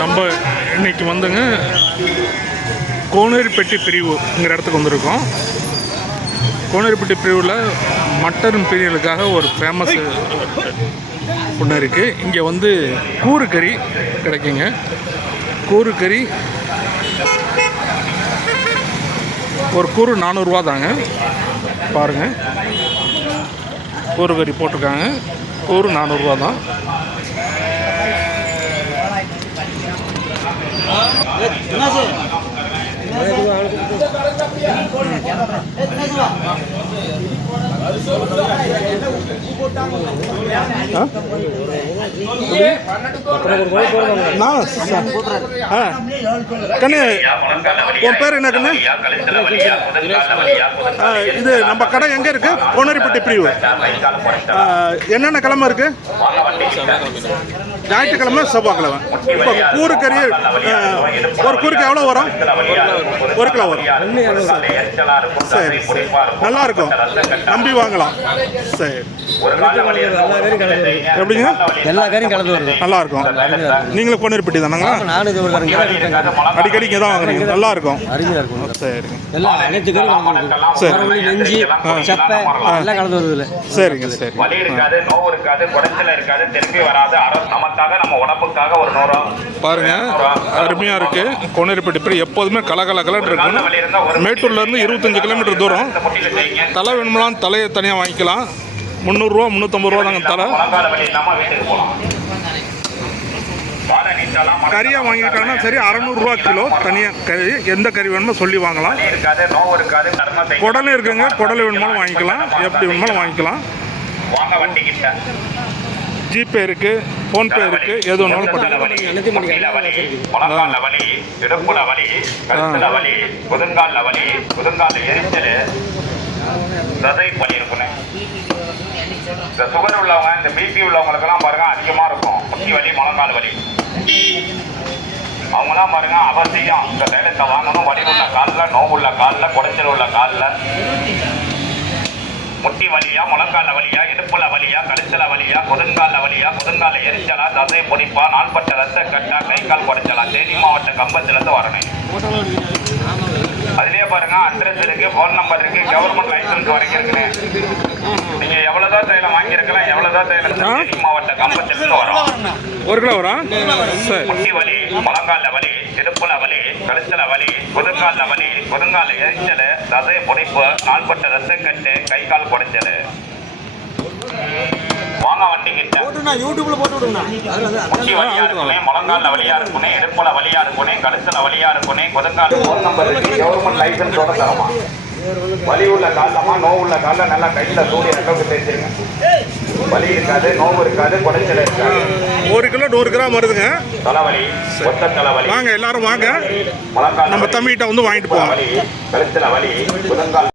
நம்ம இன்னைக்கு வந்துங்க கோனேரிப்பட்டி பிரிவுங்கிற இடத்துக்கு வந்திருக்கோம். கோனேரிப்பட்டி பிரிவில் மட்டன் பிரிவுகளுக்காக ஒரு ஃபேமஸ் ஒன்று இருக்குது. இங்கே வந்து கூறு கறி கிடைக்குங்க. கூறு கறி ஒரு கூறு 400 ரூபா தாங்க. பாருங்கள், கூறு கறி போட்டிருக்காங்க. கூறு 400 ரூபா தான். கண்ணு, உன் பேர் என்ன கண்ணு? இது நம்ம கடை எங்கே இருக்கு? கோனேரிப்பட்டி பிரிவு. என்னென்ன கிழமை இருக்கு? ஞாயிற்றுக்கிழமை, செவ்வாய்க்கிழமை. இப்போ கூறு கறி ஒரு கூறுக்கு எவ்வளோ வரும்? 1 கிலோ வரும். சரி, நல்லா இருக்கும், நம்பி வாங்கலாம். சரி, எப்படிங்க? எல்லா கறியும் கலந்து வருது, நல்லா இருக்கும். நீங்களும் கோனேரிப்பட்டி தானங்க? அடிக்கடி இங்கே தான் வாங்குறீங்க, நல்லா இருக்கும். சரி, அனைத்து கறி நெஞ்சு சப்பை எல்லாம் கலந்து வருது. சரிங்க, சரி. பாருங்க, அருமையா இருக்கு. கோனேரிப்பட்டி பிரி எப்போதுமே கலகலன்னு இருக்கும். மேட்டூர்ல இருந்து 25 கிலோமீட்டர் தூரம். தலை வேணுமெல்லாம் தலையை தனியாக வாங்கிக்கலாம். 300 ரூபா 350 ரூபா தாங்க தலை. கறியாக வாங்கிட்டாங்கன்னா சரி, 600 ரூபா கிலோ. தனியாக கறி எந்த கறி வேணுமோ சொல்லி வாங்கலாம். குடலும் இருக்குங்க, குடல் வேணுமாலும் வாங்கிக்கலாம், எப்படி வேணுமாலும் வாங்கிக்கலாம். ஜிபே இருக்கு, ஃபோன்பே இருக்கு, எது வேணாலும் பண்ணிக்கலாம். இந்த சுகர் உள்ளவங்க, இந்த பிபி உள்ளவங்களுக்கெல்லாம் பாருங்க அதிகமாக இருக்கும் முட்டி வலி, முழங்கால் வலி. அவங்களாம் பாருங்க அவசியம் இந்த தைலத்தை வாங்கணும். வலி உள்ள காலில், நோவுள்ள காலில், குடைச்சல் உள்ள காலில், முட்டி வலியா, முழங்கால வலியா, இடுப்புல வலியா, கழுத்துல வலியா, குதங்கால வலியா, குதங்கால எரிச்சலா, தசை பொடிப்பா, நாள்பட்ட ரத்த கட்டா, கை கால் குடைச்சலா, தேனி மாவட்ட கம்பத்திலிருந்து வரணும். அதுலயே பாருங்க அட்ரஸ் இருக்கு, போன் நம்பர் இருக்கு, கவர்மெண்ட் லைசன்ஸ் வரைக்கும் இருக்கு. நீங்க எவ்வளவுதான் தைலம் வாங்கியிருக்கலாம், எவ்வளவுதான் தைலம் தேனி மாவட்ட கம்பத்திலிருந்து வரும். 1 கிலோ வரும். முட்டி வலி, முழங்கால வலி, இடுப்புல வலி, கழுத்துல வலி, குதங்கால வலி, குதங்கால எரிச்சல், தசை பொடிப்பு, நாள்பட்ட ரத்த கட்டு, கை கால் குடைச்சல். வாங்க வண்டிக்கிட்ட. முட்டி வலியா இருக்குனே, முழங்கால வலியா இருக்குனே, இடுப்புல வலியா இருக்குனே, கழுத்துல வலியா இருக்குனே, குதங்கால போன் நம்பர் இருக்கு, கவர்மெண்ட் லைசன்ஸோட தரமா. வலி உள்ள காலமா, நோவு உள்ள கால நல்லா கையில சூரிய அளவுக்கு தேய்ச்சிருங்க. வலி இருக்காது, நோவு இருக்காது, குடைச்சல் இருக்காது. 1 கிலோ 100 கிராம் வருதுங்க. தலைவலி, ஒத்த தலைவலி, வாங்க எல்லாரும் வாங்க, முழங்கால் நம்ம தம்பிகிட்ட வந்து வாங்கிட்டு போவாங்க. வலி, கழுத்துல வலி, குதங்கால்